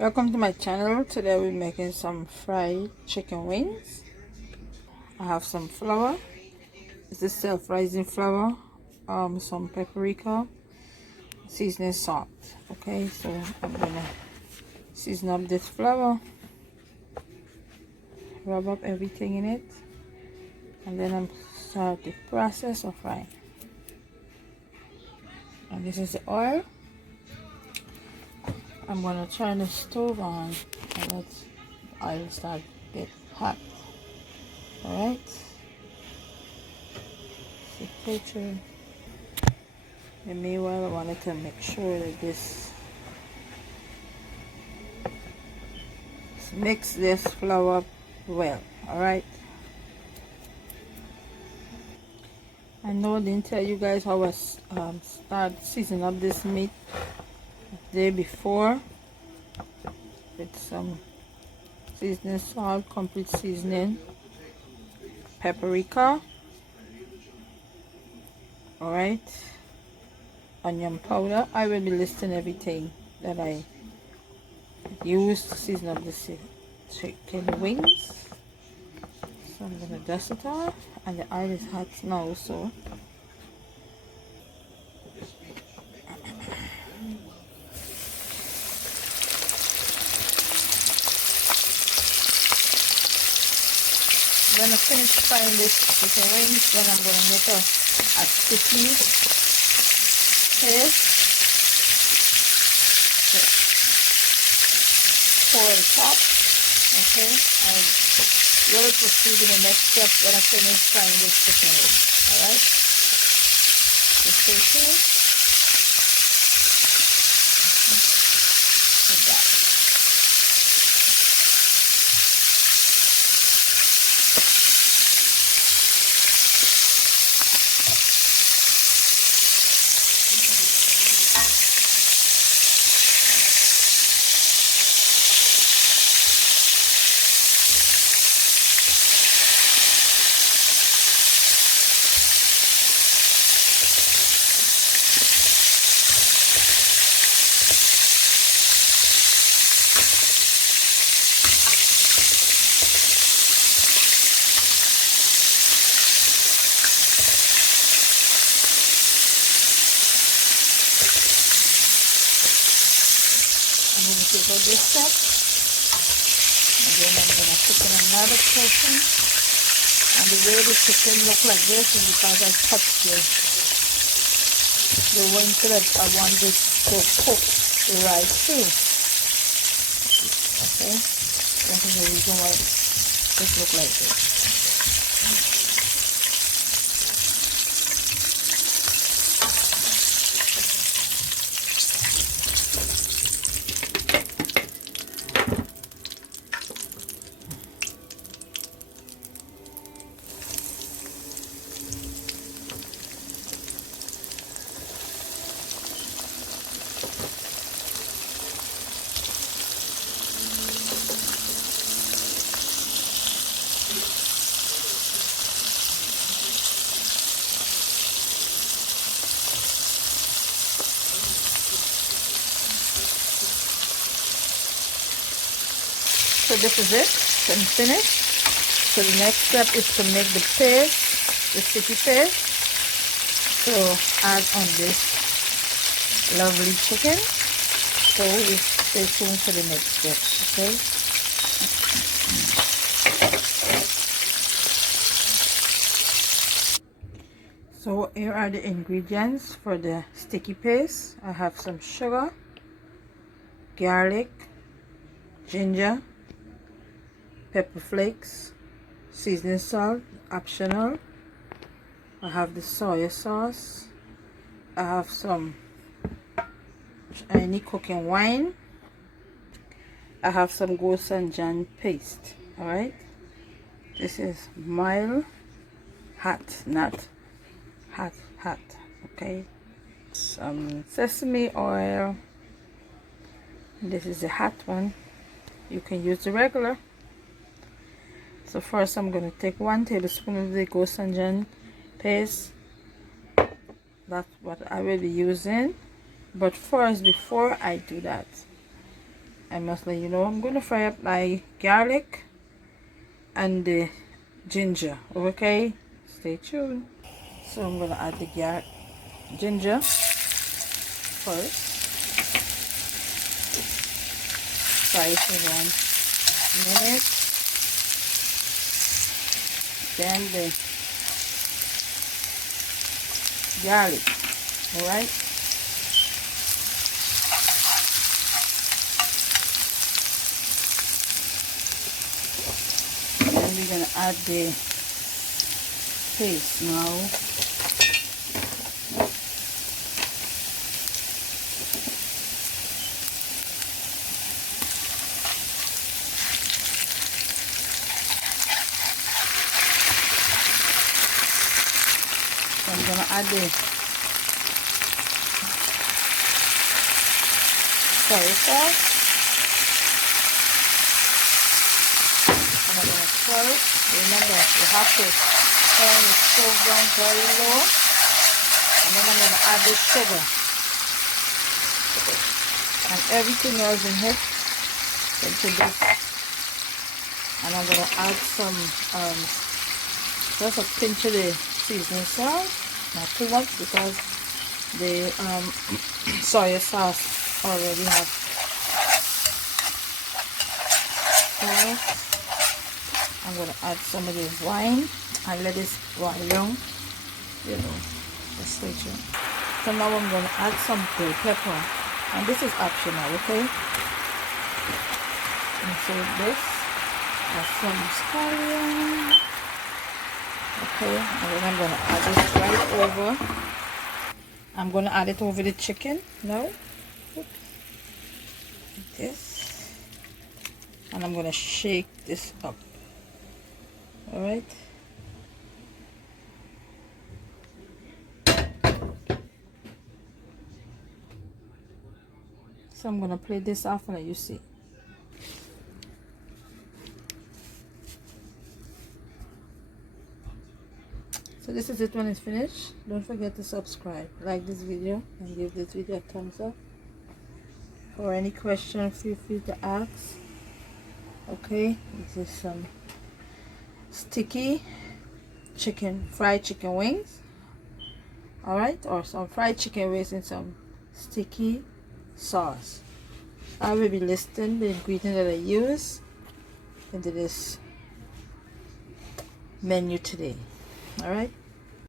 Welcome to my channel. Today we're making some fried chicken wings. I have some flour. It's a self-rising flour, some paprika, seasoning salt. Okay, so I'm gonna season up this flour, rub up everything in it, and then I'm start the process of frying. And this is the oil. I'm gonna turn the stove on and let the oil start get hot. Alright. So picture. And meanwhile I wanted to make sure that this mix this flour up well. Alright. I know I didn't tell you guys how I start seasoning up this meat the day before with some seasoning salt, complete seasoning, paprika, alright, onion powder. I will be listing everything that I use to season up the chicken wings. So I'm gonna dust it off, and the oil is hot now, so when I finish frying this chicken wings, then I'm gonna make a sticky paste for the top. Okay, and we'll proceed to the next step when I finish frying this chicken wings. Alright, just stay tuned with that. I'm going to take out this step, and then I'm going to put in another portion. And the way the chicken look like this is because I cut the wing so that I want this to cook right through. Okay, that is the reason why it look like this. So this is it, I'm finished. So the next step is to make the paste, the sticky paste. So add on this lovely chicken. So we stay tuned for the next step, okay? So here are the ingredients for the sticky paste. I have some sugar, garlic, ginger, pepper flakes, seasoning salt, optional. I have the soy sauce. I have some any cooking wine. I have some Gochujang paste. Alright, this is mild hot, not hot. Okay, some sesame oil. This is the hot one. You can use the regular. So first I'm going to take 1 tablespoon of the Gochujang paste. That's what I will be using. But first, before I do that, I must let you know I'm going to fry up my garlic and the ginger. Okay, stay tuned. So I'm going to add the ginger first. Fry it for 1 minute. Then the garlic. Alright. Then we're going to add the paste now. So I'm going to add the soy sauce. And I'm going to stir it. Remember, you have to turn the stove down very low. And then I'm going to add the sugar. And everything else in it into this. And I'm going to add some, just a pinch of the seasoning salt. Not too much because the soy sauce already have. Okay. I'm going to add some of the wine and let this boil down, you know, just stay tuned. So now I'm going to add some bell pepper, and this is optional, okay? And so this, add some scallion, okay, and then I'm going to add it right over. I'm going to add it over the chicken now, like this, and I'm going to shake this up. All right. So I'm going to plate this off and let you see. So this is it when it's finished. Don't forget to subscribe, like this video, and give this video a thumbs up. For any question, feel free to ask. Okay, this is some sticky chicken, fried chicken wings. Alright, or some fried chicken wings in some sticky sauce. I will be listing the ingredients that I use into this menu today. Alright,